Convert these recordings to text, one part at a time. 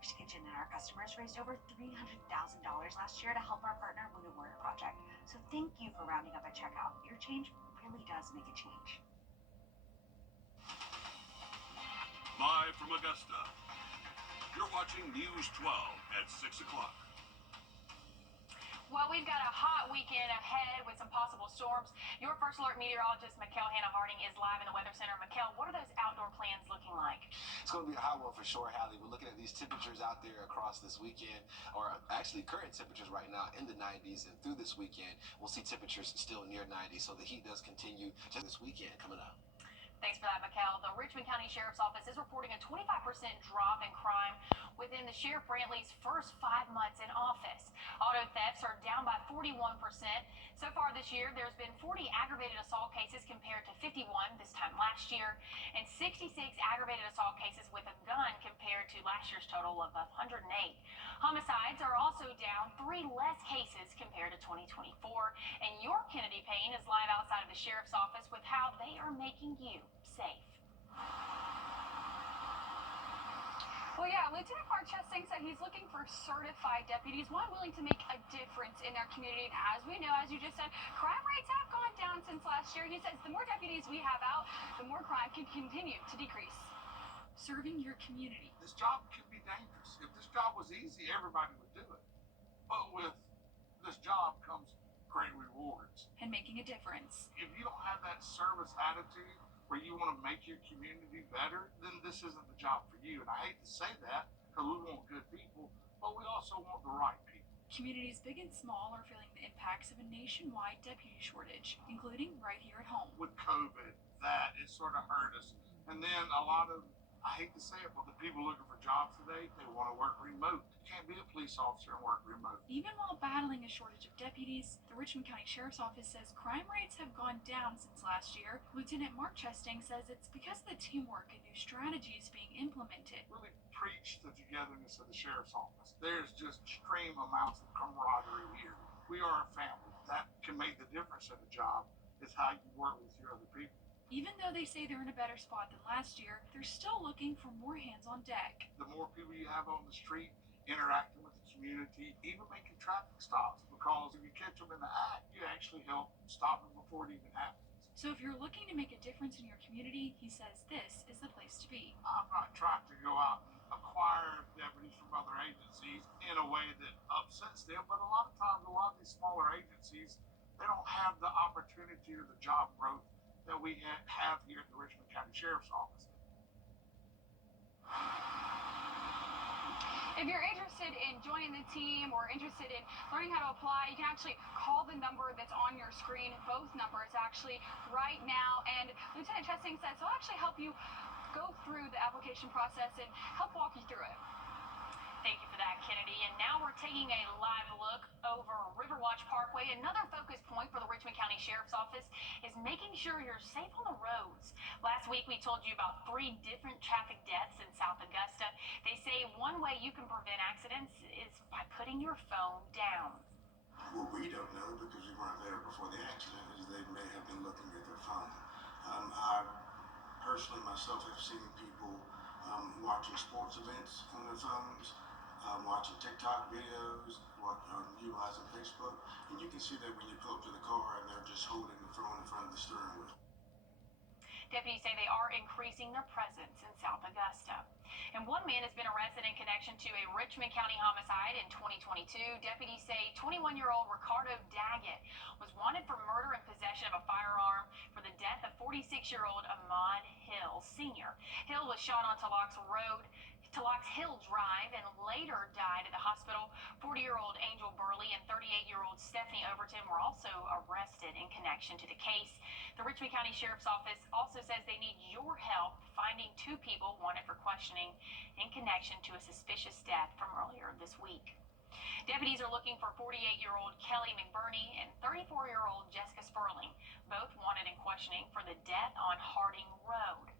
Works Kitchen and our customers raised over $300,000 last year to help our partner Wrdw project. So thank you for rounding up at checkout. Your change really does make a change. Live from Augusta, you're watching News 12 at 6 o'clock. Well, we've got a hot weekend ahead with some possible storms. Your First Alert meteorologist, Mikkel Hannah-Harding, is live in the Weather Center. Mikkel, what are those outdoor plans looking like? It's going to be a hot one for sure, Hallie. We're looking at these temperatures out there across this weekend, or actually current temperatures right now in the 90s, and through this weekend, we'll see temperatures still near 90, so the heat does continue to this weekend coming up. Thanks for that, Mikkel. The Richmond County Sheriff's Office is reporting a 25% drop in crime within the Sheriff Brantley's first 5 months in office. Auto thefts are down by 41%. So far this year, there's been 40 aggravated assault cases compared to 51 this time last year, and 66 aggravated assault cases with a gun compared to last year's total of 108. Homicides are also down, 3 less cases compared to 2024. And your Kennedy Payne is live outside of the Sheriff's Office with how they are making you safe. Well, yeah, Lieutenant Mark Chesting said he's looking for certified deputies, one willing to make a difference in their community. And as we know, as you just said, crime rates have gone down since last year. He says the more deputies we have out, the more crime can continue to decrease. Serving your community. This job can be dangerous. If this job was easy, everybody would do it. But with this job comes great rewards. And making a difference. If you don't have that service attitude where you want to make your community better, then this isn't the job for you. And I hate to say that because we want good people, but we also want the right people. Communities big and small are feeling the impacts of a nationwide deputy shortage, including right here at home. With COVID, that it sort of hurt us. And then a lot of, I hate to say it, but the people looking for jobs today, they want to work remote. You can't be a police officer and work remote. Even while battling a shortage of deputies, the Richmond County Sheriff's Office says crime rates have gone down since last year. Lieutenant Mark Chesting says it's because of the teamwork and new strategies being implemented. Really preach the togetherness of the Sheriff's Office. There's just extreme amounts of camaraderie here. We are a family. That can make the difference in the job, is how you work with your other people. Even though they say they're in a better spot than last year, they're still looking for more hands on deck. The more people you have on the street interacting with the community, even making traffic stops, because if you catch them in the act, you actually help stop them before it even happens. So if you're looking to make a difference in your community, he says this is the place to be. I'm not trying to go out and acquire deputies from other agencies in a way that upsets them, but a lot of times, a lot of these smaller agencies, they don't have the opportunity or the job growth that we have here at the Richmond County Sheriff's Office. If you're interested in joining the team or interested in learning how to apply, you can actually call the number that's on your screen, both numbers actually, right now. And Lieutenant Chesting says he'll actually help you go through the application process and help walk you through it. Thank you for that, Kennedy. And now we're taking a live look over Riverwatch Parkway. Another focus point for the Richmond County Sheriff's Office is making sure you're safe on the roads. Last week, we told you about 3 different traffic deaths in South Augusta. They say one way you can prevent accidents is by putting your phone down. What we don't know, because we weren't there before the accident, is they may have been looking at their phone. I personally myself have seen people watching sports events on their phones, watching TikTok videos, utilizing Facebook, and you can see that when you pull up to the car and they're just holding the phone in front of the steering wheel. Deputies say they are increasing their presence in South Augusta. And one man has been arrested in connection to a Richmond County homicide in 2022. Deputies say 21-year-old Ricardo Daggett was wanted for murder and possession of a firearm for the death of 46-year-old Ahmad Hill Sr. Hill was shot on Tallox Hill Drive and later died at the hospital. 40-year-old Angel Burley and 38-year-old Stephanie Overton were also arrested in connection to the case. The Richmond County Sheriff's Office also says they need your help finding 2 people wanted for questioning in connection to a suspicious death from earlier this week. Deputies are looking for 48-year-old Kelly McBurney and 34-year-old Jessica Sperling, both wanted in questioning for the death on Harding Road.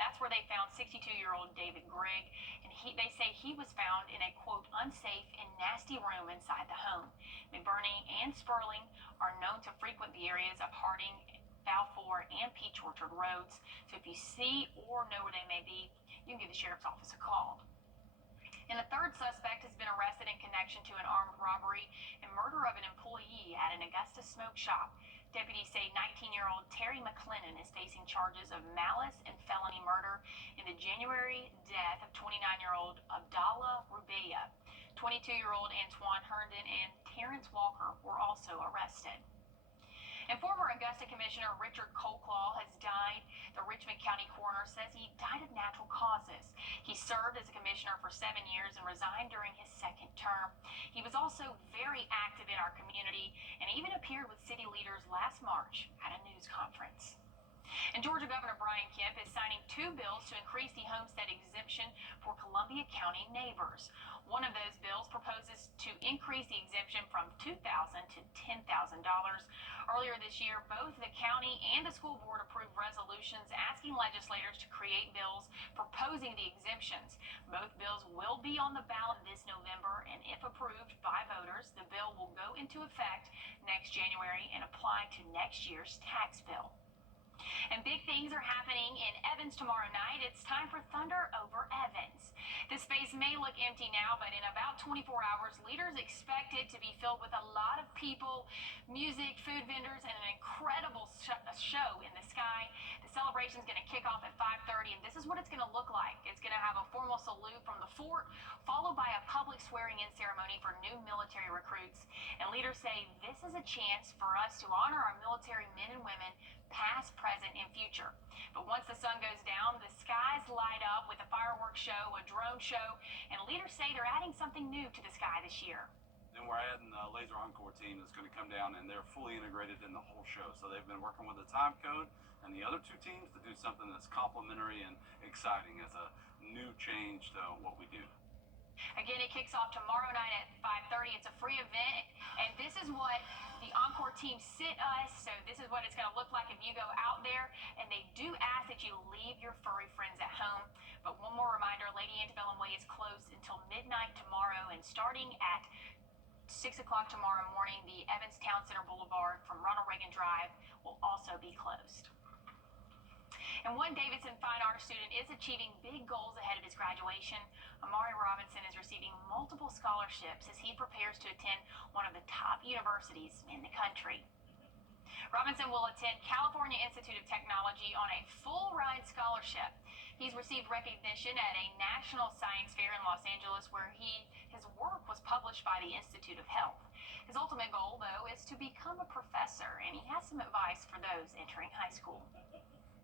That's where they found 62-year-old David Grigg, and they say he was found in a, quote, unsafe and nasty room inside the home. McBurney and Sperling are known to frequent the areas of Harding, Balfour, and Peach Orchard roads. So if you see or know where they may be, you can give the Sheriff's Office a call. And a third suspect has been arrested in connection to an armed robbery and murder of an employee at an Augusta smoke shop. Deputies say 19-year-old Terry McLennan is facing charges of malice and felony murder in the January death of 29-year-old Abdallah Rubeya. 22-year-old Antoine Herndon and Terrence Walker were also arrested. And former Augusta Commissioner Richard Colclaw has died. The Richmond County coroner says he died of natural causes. He served as a commissioner for 7 years and resigned during his second term. He was also very active in our community and even appeared with city leaders last March at a news conference. And Georgia Governor Brian Kemp is signing 2 bills to increase the homestead exemption for Columbia County neighbors. One of those bills proposes to increase the exemption from $2,000 to $10,000. Earlier this year, both the county and the school board approved resolutions asking legislators to create bills proposing the exemptions. Both bills will be on the ballot this November, and if approved by voters, the bill will go into effect next January and apply to next year's tax bill. And big things are happening in Evans tomorrow night. It's time for Thunder over Evans. The space may look empty now, but in about 24 hours, leaders expect it to be filled with a lot of people, music, food vendors, and an incredible show in the sky. The celebration is going to kick off at 5:30, and this is what it's going to look like. It's going to have a formal salute from the fort, followed by a public swearing-in ceremony for new military recruits. And leaders say this is a chance for us to honor our military men and women, past, present, and future. But once the sun goes down, the skies light up with a fireworks show, a drone show, and leaders say they're adding something new to the sky this year. And we're adding a laser encore team that's going to come down, and they're fully integrated in the whole show. So they've been working with the time code and the other 2 teams to do something that's complementary and exciting as a new change to what we do. Again, it kicks off tomorrow night at 5:30. It's a free event, and this is what the Encore team sent us. So this is what it's going to look like if you go out there, and they do ask that you leave your furry friends at home. But one more reminder, Lady Antebellum Way is closed until midnight tomorrow, and starting at 6 o'clock tomorrow morning, the Evans Town Center Boulevard from Ronald Reagan Drive will also be closed. And one Davidson Fine Arts student is achieving big goals ahead of his graduation. Amari Robinson is receiving multiple scholarships as he prepares to attend one of the top universities in the country. Robinson will attend California Institute of Technology on a full-ride scholarship. He's received recognition at a national science fair in Los Angeles where his work was published by the Institute of Health. His ultimate goal, though, is to become a professor, and he has some advice for those entering high school.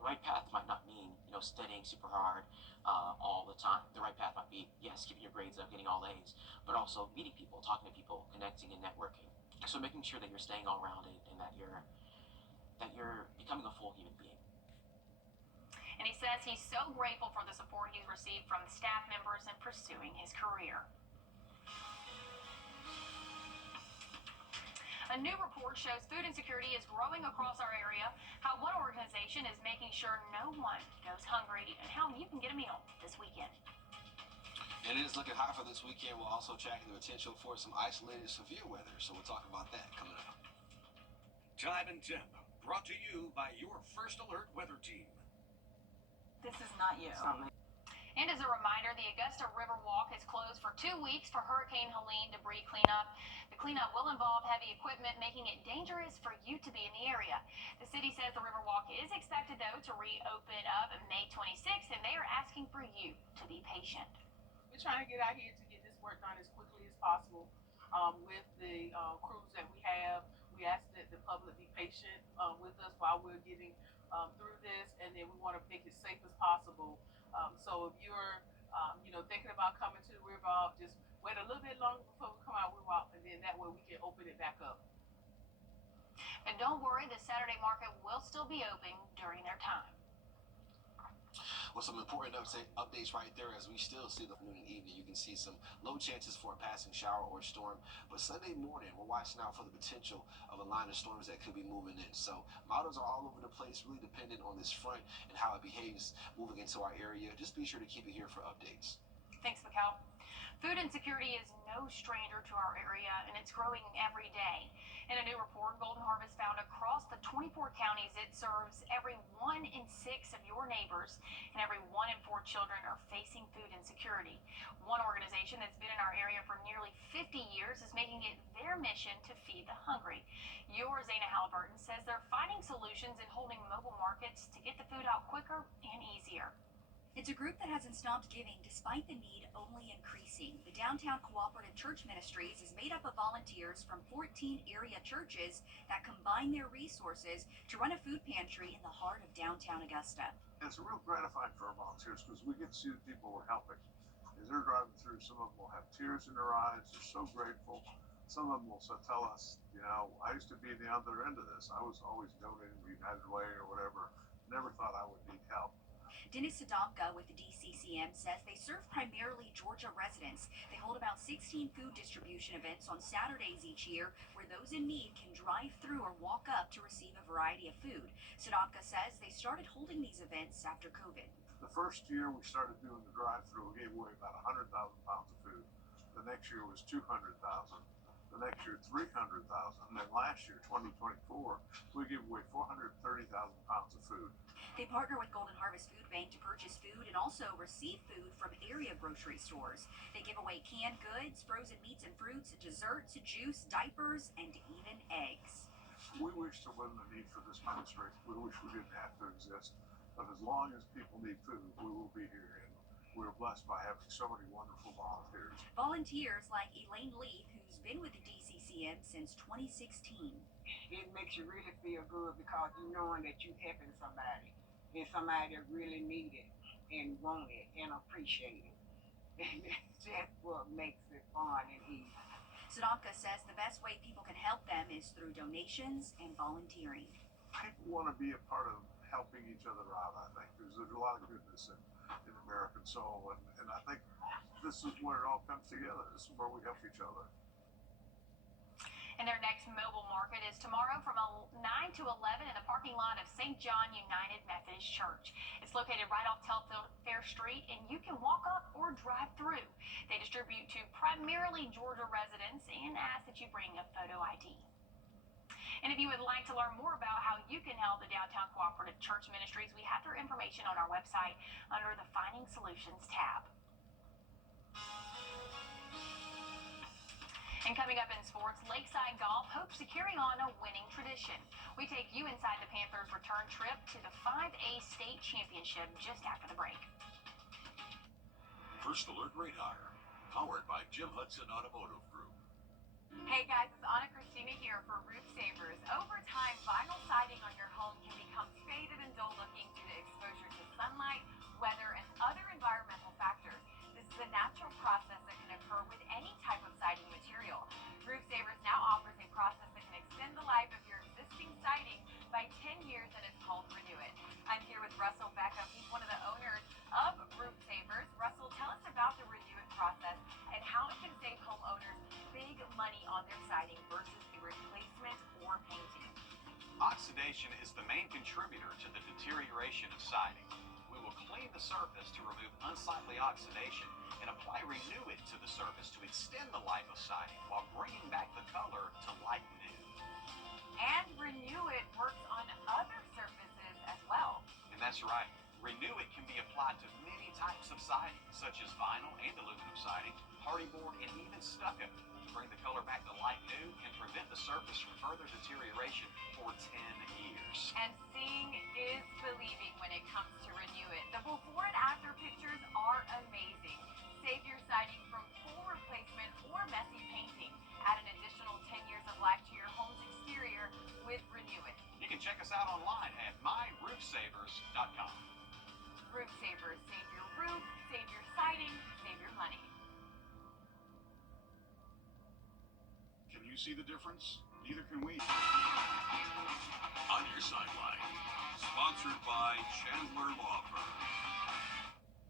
The right path might not mean, studying super hard all the time. The right path might be, yes, keeping your grades up, getting all A's, but also meeting people, talking to people, connecting and networking. So making sure that you're staying all rounded and that you're becoming a full human being. And he says he's so grateful for the support he's received from staff members in pursuing his career. A new report shows food insecurity is growing across our area, how one organization is making sure no one goes hungry, and how you can get a meal this weekend. And it is looking hot for this weekend. We're also tracking the potential for some isolated severe weather, so we'll talk about that coming up. Time and Temp, brought to you by your First Alert weather team. This is not you. And as a reminder, the Augusta River Walk is closed for 2 weeks for Hurricane Helene debris cleanup. The cleanup will involve heavy equipment, making it dangerous for you to be in the area. The city says the River Walk is expected, though, to reopen up May 26th, and they are asking for you to be patient. We're trying to get out here to get this work done as quickly as possible with the crews that we have. We ask that the public be patient with us while we're getting through this, and then we want to make it safe as possible. So if you're, thinking about coming to the river, just wait a little bit longer before we come out river walk, and then that way we can open it back up. And don't worry, the Saturday market will still be open during their time. Well, some important updates right there as we still see the afternoon and evening. You can see some low chances for a passing shower or storm. But Sunday morning, we're watching out for the potential of a line of storms that could be moving in. So models are all over the place, really dependent on this front and how it behaves moving into our area. Just be sure to keep it here for updates. Thanks, Mikkel. Food insecurity is no stranger to our area, and it's growing every day. In a new report, Golden Harvest found across the 24 counties it serves, every 1 in 6 of your neighbors and every 1 in 4 children are facing food insecurity. One organization that's been in our area for nearly 50 years is making it their mission to feed the hungry. Your Zana Halliburton says they're finding solutions in holding mobile markets to get the food out quicker and easier. It's a group that hasn't stopped giving despite the need only increasing. The Downtown Cooperative Church Ministries is made up of volunteers from 14 area churches that combine their resources to run a food pantry in the heart of downtown Augusta. It's real gratifying for our volunteers because we get to see the people we're helping. As they're driving through, some of them will have tears in their eyes. They're so grateful. Some of them will tell us, I used to be the other end of this. I was always donating to United Way or whatever. Never thought I would need help. Dennis Sadamka with the DCCM says they serve primarily Georgia residents. They hold about 16 food distribution events on Saturdays each year where those in need can drive through or walk up to receive a variety of food. Sadamka says they started holding these events after COVID. The first year we started doing the drive-through, we gave away about 100,000 pounds of food. The next year was 200,000. The next year, 300,000. And then last year, 2024, we gave away 430,000 pounds of food. They partner with Golden Harvest Food Bank to purchase food and also receive food from area grocery stores. They give away canned goods, frozen meats and fruits, desserts, juice, diapers, and even eggs. We wish there wasn't a need for this ministry. We wish we didn't have to exist. But as long as people need food, we will be here. And we're blessed by having so many wonderful volunteers. Volunteers like Elaine Leaf, who's been with the DCCM since 2016. It makes you really feel good because you knowing that you're helping somebody. And somebody that really need it and want it and appreciate it. And that's what makes it fun and easy. Sadamka says the best way people can help them is through donations and volunteering. People want to be a part of helping each other out, I think. There's a lot of goodness in American soul, and I think this is where it all comes together. This is where we help each other. And their next mobile market is tomorrow from 9 to 11 in the parking lot of St. John United Methodist Church. It's located right off Telfair Street, and you can walk up or drive through. They distribute to primarily Georgia residents and ask that you bring a photo ID. And if you would like to learn more about how you can help the Downtown Cooperative Church Ministries, we have their information on our website under the Finding Solutions tab. And coming up in sports, Lakeside Golf hopes to carry on a winning tradition. We take you inside the Panthers' return trip to the 5A State Championship just after the break. First Alert Radar, powered by Jim Hudson Automotive Group. Hey guys, it's Anna Christina here for Roof Savers. Over time, vinyl siding on your home can become faded and dull looking due to exposure to sunlight, weather, and other environmental factors. This is a natural process that can occur with any type of siding material. Roof Savers now offers a process that can extend the life of your existing siding by 10 years, and it's called Renew It. I'm here with Russell Beckham. He's one of the owners of Roof Savers. Russell, tell us about the Renew It process and how it can save homeowners big money on their siding versus a replacement or painting. Oxidation is the main contributor to the deterioration of siding. We will clean the surface to remove unsightly oxidation and apply Renew It to the surface to extend the life of siding while bringing back the color to like new. And Renew It works on other surfaces as well. And that's right. Renew It can be applied to many types of siding, such as vinyl and aluminum siding, hardy board, and even stucco, to bring the color back to like new and prevent the surface from further deterioration for 10 years. And seeing is believing when it comes to Renew It. The before and after pictures are amazing. Save your siding from full replacement or messy painting. Add an additional 10 years of life to your home's exterior with Renew It. You can check us out online at myroofsavers.com. Roof Savers. Save your roof, save your siding, save your money. Can you see the difference? Neither can we. On your sideline, sponsored by Chandler Law Firm.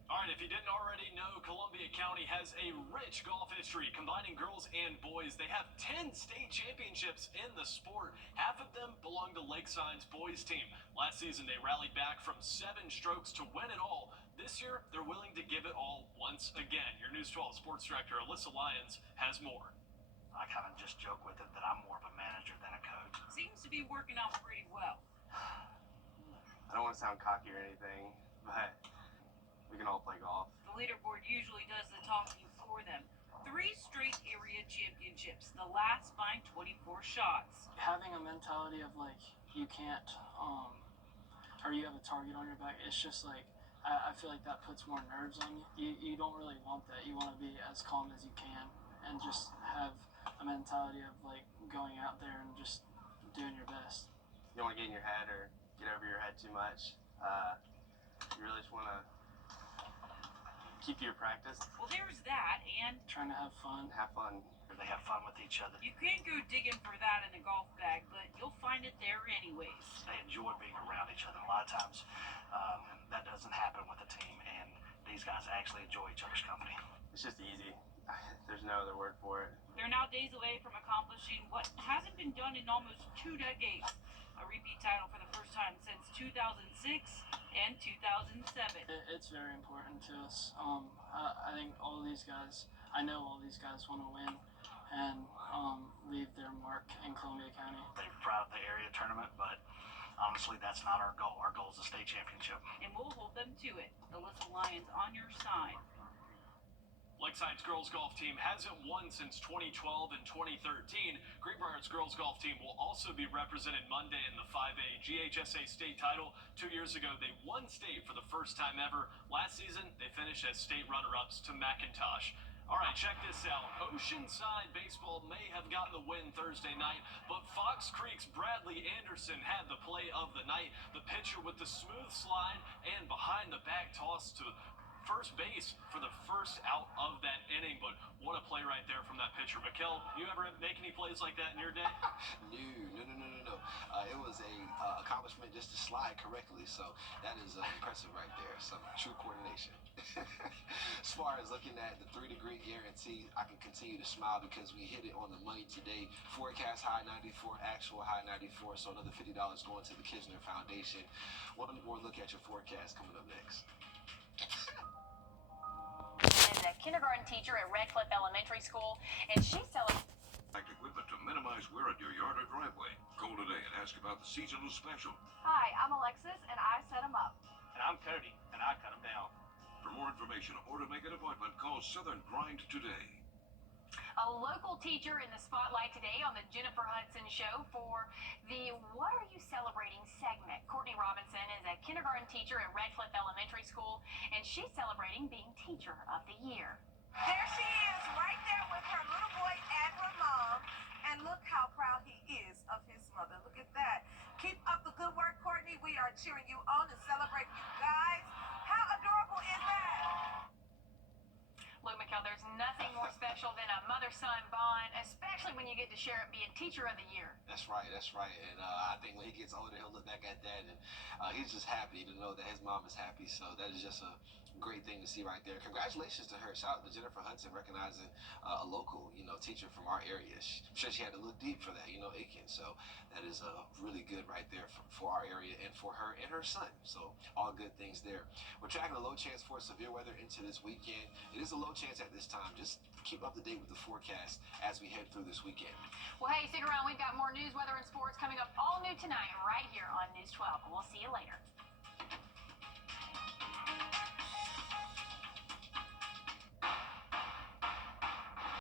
All right, if you didn't already know, Columbia County has a rich golf history combining girls and boys. They have 10 state championships in the sport. Half of them belong to Lakeside's boys team. Last season, they rallied back from 7 strokes to win it all. This year, they're willing to give it all once again. Your News 12 sports director, Alyssa Lyons, has more. I kind of just joke with it that I'm more of a manager than a coach. Seems to be working out pretty well. I don't want to sound cocky or anything, but we can all play golf. The leaderboard usually does the talking for them. 3 straight area championships, the last by 24 shots. Having a mentality of like you can't, or you have a target on your back, it's just like, I feel like that puts more nerves on you. You don't really want that. You want to be as calm as you can and just have a mentality of like going out there and just doing your best. You don't want to get in your head or get over your head too much. You really just want to keep your practice. Well, there's that, and trying to have fun. Have fun. They have fun with each other. You can't go digging for that in a golf bag, but you'll find it there anyways. They enjoy being around each other. A lot of times, that doesn't happen with a team, and these guys actually enjoy each other's company. It's just easy. There's no other word for it. They're now days away from accomplishing what hasn't been done in almost 2 decades. A repeat title for the first time since 2006 and 2007. It's very important to us. I think all these guys, I know all these guys want to win and leave their mark in Columbia County. They're proud of the area tournament, but honestly, that's not our goal. Our goal is the state championship. And we'll hold them to it. Alyssa Lyons on your side. Lakeside's girls golf team hasn't won since 2012 and 2013. Greenbrier's girls golf team will also be represented Monday in the 5A GHSA state title. 2 years ago, they won state for the first time ever. Last season, they finished as state runner-ups to McIntosh. All right, check this out. Oceanside baseball may have gotten the win Thursday night, but Fox Creek's Bradley Anderson had the play of the night. The pitcher with the smooth slide and behind-the-back toss to first base for the first out of that inning. But what a play right there from that pitcher. Mikkel, you ever make any plays like that in your day? No. It was a accomplishment just to slide correctly, so that is impressive right there. Some true coordination. As far as looking at the 3-degree guarantee, I can continue to smile because we hit it on the money today. Forecast high 94, actual high 94, so another $50 going to the Kisner Foundation. One more look at your forecast coming up next. Is a kindergarten teacher at Redcliffe Elementary School, and she's selling Equipment to minimize wear in your yard or driveway. Call today and ask about the seasonal special. Hi, I'm Alexis, and I set them up. And I'm Cody, and I cut them down. For more information or to make an appointment, call Southern Grind today. a local teacher in the spotlight today on the Jennifer Hudson Show for the What Are You Celebrating segment. Courtney Robinson is a kindergarten teacher at Redcliffe Elementary School, and she's celebrating being Teacher of the Year. There she is, right there with her little boy and her mom. And look how proud he is of his mother. Look at that. Keep up the good work, Courtney. We are cheering you on and celebrating you guys. How adorable is that? Look, Mikkel, there's nothing more special than a mother-son bond, especially when you get to share it being Teacher of the Year. That's right. And I think when he gets older, he'll look back at that, and he's just happy to know that his mom is happy. So that is just a great thing to see right there. Congratulations to her. Shout out to Jennifer Hudson recognizing a local, teacher from our area. I'm sure she had to look deep for that, Aiken. So that is really good right there for our area and for her and her son. So all good things there. We're tracking a low chance for severe weather into this weekend. It is a low chance at this time. Just keep up to date with the forecast as we head through this weekend. Well, hey, stick around. We've got more news, weather, and sports coming up all new tonight right here on News 12. We'll see you later.